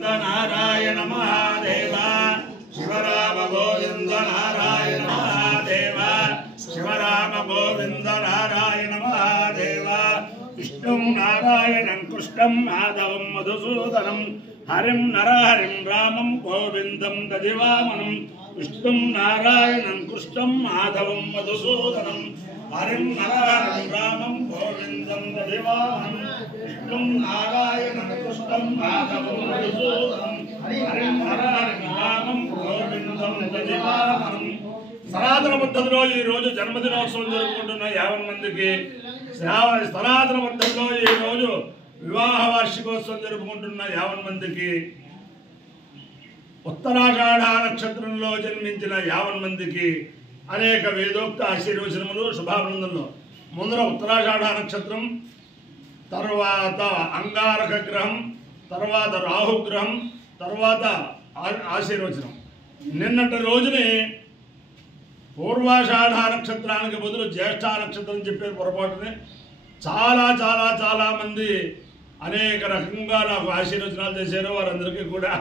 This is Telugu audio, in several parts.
नारायण महादेव शिवराम गोविंद नारायण महादेव शिवराम गोविंद नारायण महादेव विष्णु नारायणं कृष्णं माधवं मधुसूदनं हरिं नरहरिं रामं गोविंदं दधिवामनं विष्णु नारायणं कृष्णं माधवं मधुसूदनं हरिं नरहरिं रामं गोविंदं दधिवामनं विष्णु नारायणं कृष्णं माधवं मधुसूदनं हरिं नरहरिं रामं गोविंदं दधिवामनं సనాతన పద్ధతిలో ఈ రోజు జన్మదినోత్సవం జరుపుకుంటున్న 50 మందికి సనాతన పద్ధతిలో ఈ రోజు వివాహ వార్షికోత్సవం జరుపుకుంటున్న 50 మందికి ఉత్తరాషాఢ నక్షత్రంలో జన్మించిన 50 మందికి అనేక వేదోక్త ఆశీర్వచనములు శుభాభినందనలు. ముందర ఉత్తరాషాఢ నక్షత్రం, తర్వాత అంగారక గ్రహం, తర్వాత రాహుగ్రహం, తర్వాత ఆశీర్వచనం. నిన్నటి రోజుని పూర్వాషాఢ నక్షత్రానికి బదులు జ్యేష్ఠ నక్షత్రం చెప్పే పొరపాటుని చాలా చాలా చాలా మంది అనేక రకంగా నాకు ఆశీర్వచనాలు చేశారు. వారందరికీ కూడా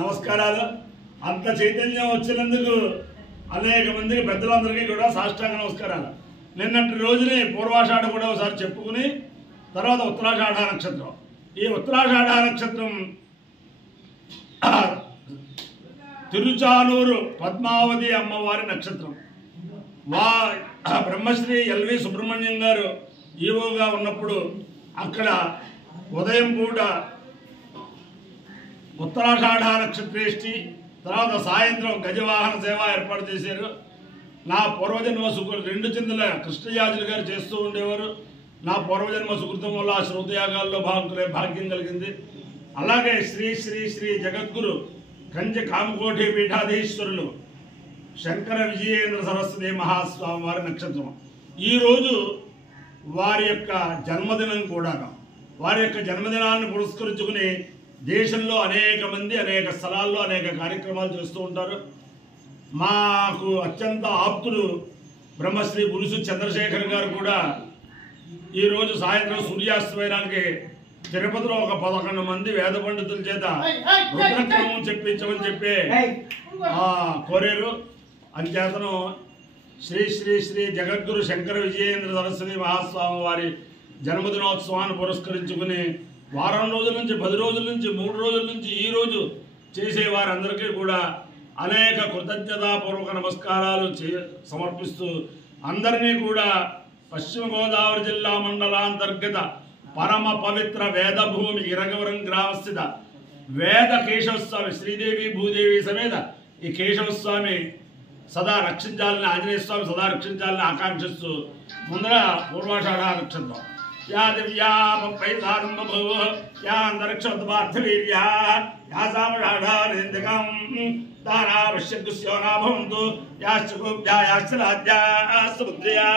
నమస్కారాలు. అంత చైతన్యం వచ్చినందుకు అనేక మందికి పెద్దలందరికీ కూడా సాష్టాంగ నమస్కారాలు. నిన్నటి రోజుని పూర్వాషాఢ కూడా ఒకసారి చెప్పుకుని తర్వాత ఉత్తరాషాఢ నక్షత్రం. ఈ ఉత్తరాషాఢ నక్షత్రం తిరుచానూరు పద్మావతి అమ్మవారి నక్షత్రం. బ్రహ్మశ్రీ ఎల్వి సుబ్రహ్మణ్యం గారు ఈవోగా ఉన్నప్పుడు అక్కడ ఉదయం పూట ఉత్తరాషాఢ నక్షత్రేష్టి, తర్వాత సాయంత్రం గజవాహన సేవ ఏర్పాటు చేశారు. నా పూర్వజన్మ సుకృతం 2 చింతల కృష్ణయాజులు గారు చేస్తూ ఉండేవారు. నా పూర్వజన్మ సుకృతం వల్ల ఆ శ్రోతయాగాల్లో భాగ్యం కలిగింది. అలాగే శ్రీ శ్రీ శ్రీ జగద్గురు కంచి కామకోటి పీఠాధీశ్వరులు శంకర విజయేంద్ర సరస్వతి మహాస్వామి వారి నక్షత్రం. ఈరోజు వారి యొక్క జన్మదినం కూడా. వారి యొక్క జన్మదినాన్ని పురస్కరించుకుని దేశంలో అనేక మంది అనేక స్థలాల్లో అనేక కార్యక్రమాలు చేస్తూ ఉంటారు. మాకు అత్యంత ఆప్తుడు బ్రహ్మశ్రీ పురుషు చంద్రశేఖర్ గారు కూడా ఈరోజు సాయంత్రం సూర్యాస్తమయానికి తిరుపతిలో ఒక 11 మంది వేద పండితుల చేత రుద్రక్రమం చెప్పించమని చెప్పి కోరారు. అంచేతను శ్రీ శ్రీ శ్రీ జగద్గురు శంకర విజయేంద్ర సరస్వతి మహాస్వామి వారి జన్మదినోత్సవాన్ని పురస్కరించుకుని వారం రోజుల నుంచి 10 రోజుల నుంచి 3 రోజుల నుంచి ఈ రోజు చేసే వారందరికీ కూడా అనేక కృతజ్ఞతాపూర్వక నమస్కారాలు సమర్పిస్తూ అందరినీ కూడా పశ్చిమ గోదావరి జిల్లా మండలాంతర్గత పరమ పవిత్ర వేదభూమి ఇరగవరం గ్రామస్థిత వేద కేశవస్వామి శ్రీదేవి భూదేవి సమేత ఈ కేశవస్వామి సదా రక్షించాలని, ఆంజనేయ స్వామి సదా రక్షించాలని ఆకాంక్షిస్తూ ముందర పూర్వాషాఢ నక్షత్రం. యా దివ్యా పైతారంభభూవ యా అంతరిక్షోద్భార్థవీర్యా యా సామషాఢానిందికం దానావశ్యగుస్యోనాభవంతు యాశ్చకోభ్యా యాశ్చ రాజ్యాశ్చ బుద్ధ్యా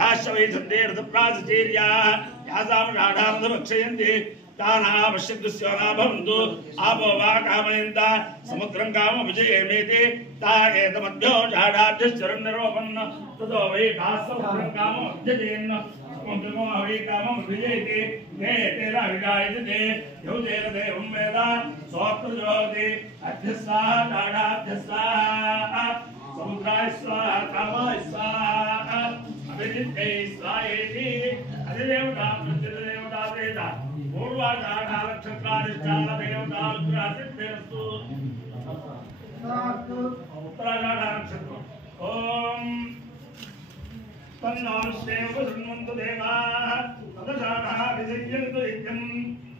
యాశ్చ వైధందేర్ధప్రాచీర్యా యా సామషాఢామధభక్షయంతి దానావశ్యగుస్యోనాభవంతు ఆపో వా కామయంత సముద్రం కామవిజయేమేతి తాయేతమధ్యో షాఢాభ్యశ్చరణ్యరోపన్న తతో వై సముద్రం కామవిజయేన్న సముద్రమో వై కామం విజయతి నేతేన విజాయతే యౌతేన దేవం వేద సోత్రజోతి అధ్యస్వాహ షాఢాభ్యస్వాహ సముద్రాయ స్వాహ కామాయ స్వాహ అభిజిత్యై స్వాహేతి అధిదేవతా ప్రత్యదేవతా వేద పూర్వాషాఢ నక్షత్రాధిష్టాన దేవతానుగ్రహసిద్ధిరస్తు. ఉత్తరాషాఢ నక్షత్రం. ఓం తన్నానుష్ఠేవ శృణ్వంతు దేవాః తదషాఢః విజయంతు యజ్ఞం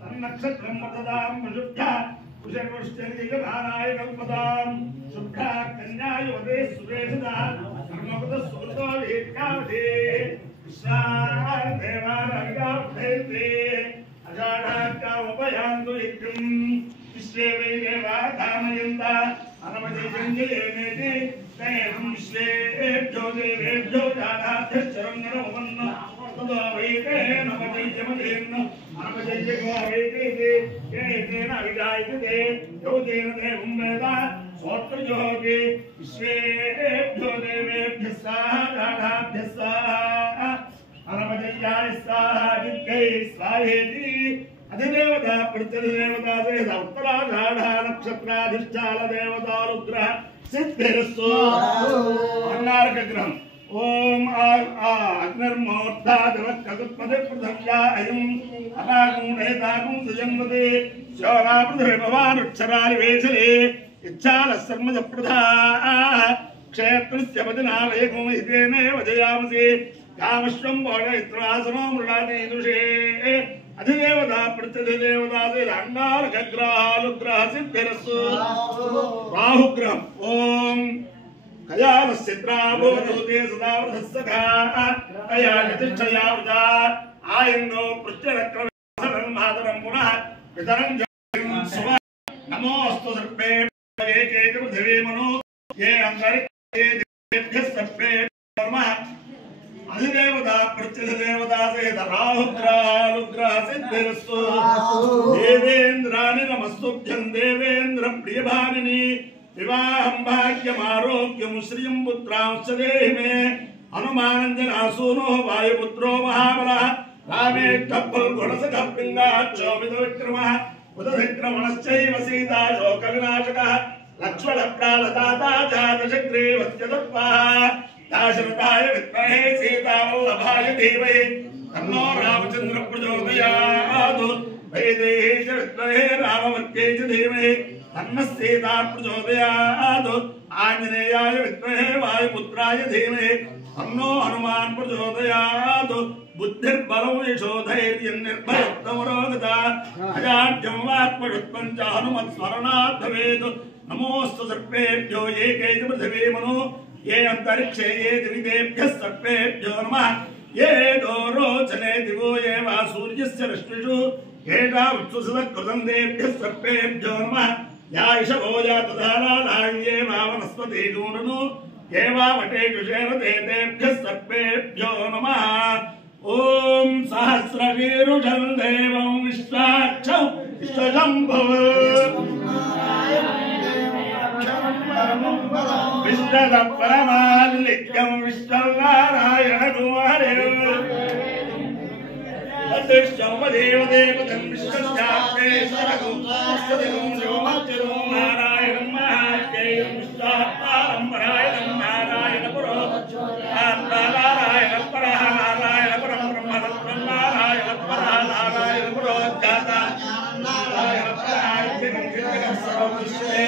తన్నక్షత్రం మతదాం వశుద్ధ కుశర్వశ్చరిజభారాయ కల్పదాం శుద్ధ కన్యాయువతే సురేషితః కర్మకృత సుకృతో వీర్యావతే విశ్వాదేవారవిగావతే అజాఢాకామపయాంతు యజ్ఞం విశ్వే వై దేవా ధామయంత అనమజయంజయేనేతి తేవం విశ్వేభ్యో దేవేభ్యో జాఢాభ్యశ్చరణ్యరోపన్న తదో వైతే నమజయమదేన్న అనమజయగో వైతే ఏతేన విజాయతే యౌతేన దేవం వేద సోత్రజోతి విశ్వేభ్యో దేవేభ్యః స్వాహ జాఢాభ్యః స్వాహ అనమజయాయ స్వాహ దిగ్గై స్వాహేతి అధిదేవత ప్రత్యధిదేవత చేత ఉత్తరాషాఢ నక్షత్రాధిష్టాన దేవతానుగ్రహ సిద్ధిరస్తు. అంగారక గ్రహం ఓం అగ్నిర్మూర్ధాదివత్కృత్పదే పృథవ్యా అయం అపాగుణేతాగుం సుజన్మతే శోరా పృథివీ భవానుక్షరాలి వేషలే ఇచ్ఛాల సర్మజ ప్రధా క్షేత్రస్య వదనావేగం హితేనేవ జయామసి కామశ్వం బోధయిత్రాసనో మృడాదీదుషే. అధిదేవత ప్రత్యధిదేవత అంగారకగ్రహాలుగ్రహ సిద్ధిరస్సు. రాహుగ్రహం ఓం కయాలస్యద్రాభోతే సదావృతస్సఖా కయాతిక్షయావృత ఆయన్నో పృష్ఠరక్రమం మాతరం పునః పితరం స్వ నమోస్తు సర్పే ఏకేక పృథివీ మనో ఏ అంతరిక్షేభ్యః సర్పే నమః. అధిదేవత ప్రత్యధిదేవత చేత రాహుగ్రహాలుగ్రహ సిద్ధిరస్సు. దేవేంద్రాని నమస్తుభ్యం దేవేంద్ర ప్రియభామిని వివాహం భాగ్యమారోగ్యం శ్రియం పుత్రాంశ దేహి మే. హనుమానంజనాసూనో వాయుపుత్రో మహాబలః రామేక్షఫల్గుణసఖ పింగాక్షోభిత విక్రమః ఉదవిక్రమణశ్చైవ సీతా శోక వినాశకః లక్ష్మణ ప్రాణదాతా జాతశగ్రీవత్యదత్వాః దాశరథాయ విద్మహే సీతావల్లభాయ ధీమహి తన్నో రామచంద్ర ప్రచోదయాత్. వైదేహీ చ విద్మహే రామవత్యై చ ధీమహి తన్నః సీతా ప్రచోదయాత్. ఆంజనేయాయ విద్మహే వాయుపుత్రాయ ధీమహి తన్నో హనుమాన్ ప్రచోదయాత్. బుద్ధిర్బలం యశోధైర్యం నిర్భయోత్తమరోగత అజాడ్యం వాత్మయుత్వం చ హనుమత్స్మరణాత్ భవేత్. నమోస్తు సర్పేభ్యో ఏకైక పృథివీ మనో ये अंतरिक्षे ये दिविदेभ्यः सर्पेभ्यो नमः. ये दोरोचने दिवो ये वा सूर्यस्य रश्मिषु येषा उत्सुसदकृतं देभ्यः सर्पेभ्यो नमः. या इषवो जातधारालाये वा वनस्पति गूणनु ये वा वटेषु शेरते तेभ्यः सर्पेभ्यो नमः. ओम सहस्रशीरुषं देवं विश्वाक्षं विश्वशम्भुः विष्णु परमालिक्यं विष्णुनारायण कुमारे अदृश्यं देवदेवतं विश्वस्याप्तेश्वरगुं सदिगुं योमच्युतं नारायणं महाज्ञेयं विश्वात्मानं नारायणं नारायण पुरो नारायण परः नारायण परं ब्रह्मतत्त्वं नारायण परः नारायण पुरो जाता नारायण परः सर्वविश्वे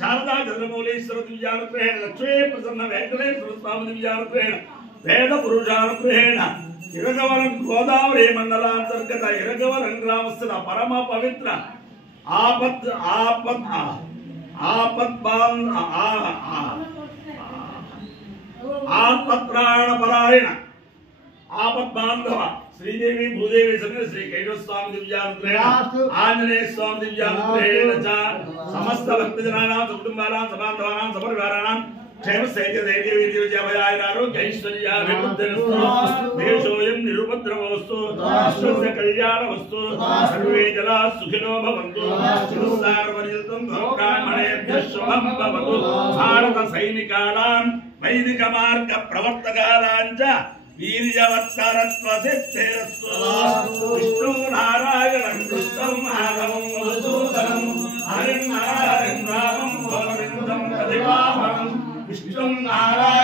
शारदा चंद्रमौलीश्वर दिव्यानुग्रहेण लक्ष्मी प्रसन्न वेंकटेश्वर स्वामी दिव्यानुग्रहेण वेद पुरुषानुग्रहेण इरगवरं गोदावरी मंडलांतर्गत इरगवरं ग्रामस्थ परम पवित्र आत्मत्राणपरायण आपद्बांधव श्रीदेवी भूदेवी समेत श्री कैलास स्वामी दिव्यानुग्रहेण आंजनेय स्वामी दिव्यानुग्रहेण च समस्त भक्तजनानां कुटुंबानां सबांधवानां सपरिवाराणां क्षेम स्थैर्य धैर्य वीर्य विजय आरोग्य ऐश्वर्याभिवृद्धिरस्तु देशोऽयं निरुपद्रवस्तु विश्वस्य कल्याणमस्तु सर्वे जनाः सुखिनो भवन्तु चतुर्सागरपर्यन्तं ब्राह्मणेभ्यः शुभं भवतु भारत सैनिकानां వైదిక మార్గ ప్రవర్తకాలాంచ వీర్యవత్తరత్వ సిద్ధేరస్తు విష్ణు నారాయణం కృష్ణం మాధవం మధుసూదనం హరిం నారాయణం రామం గోవిందం ప్రతిమామహం విష్ణు నారాయణ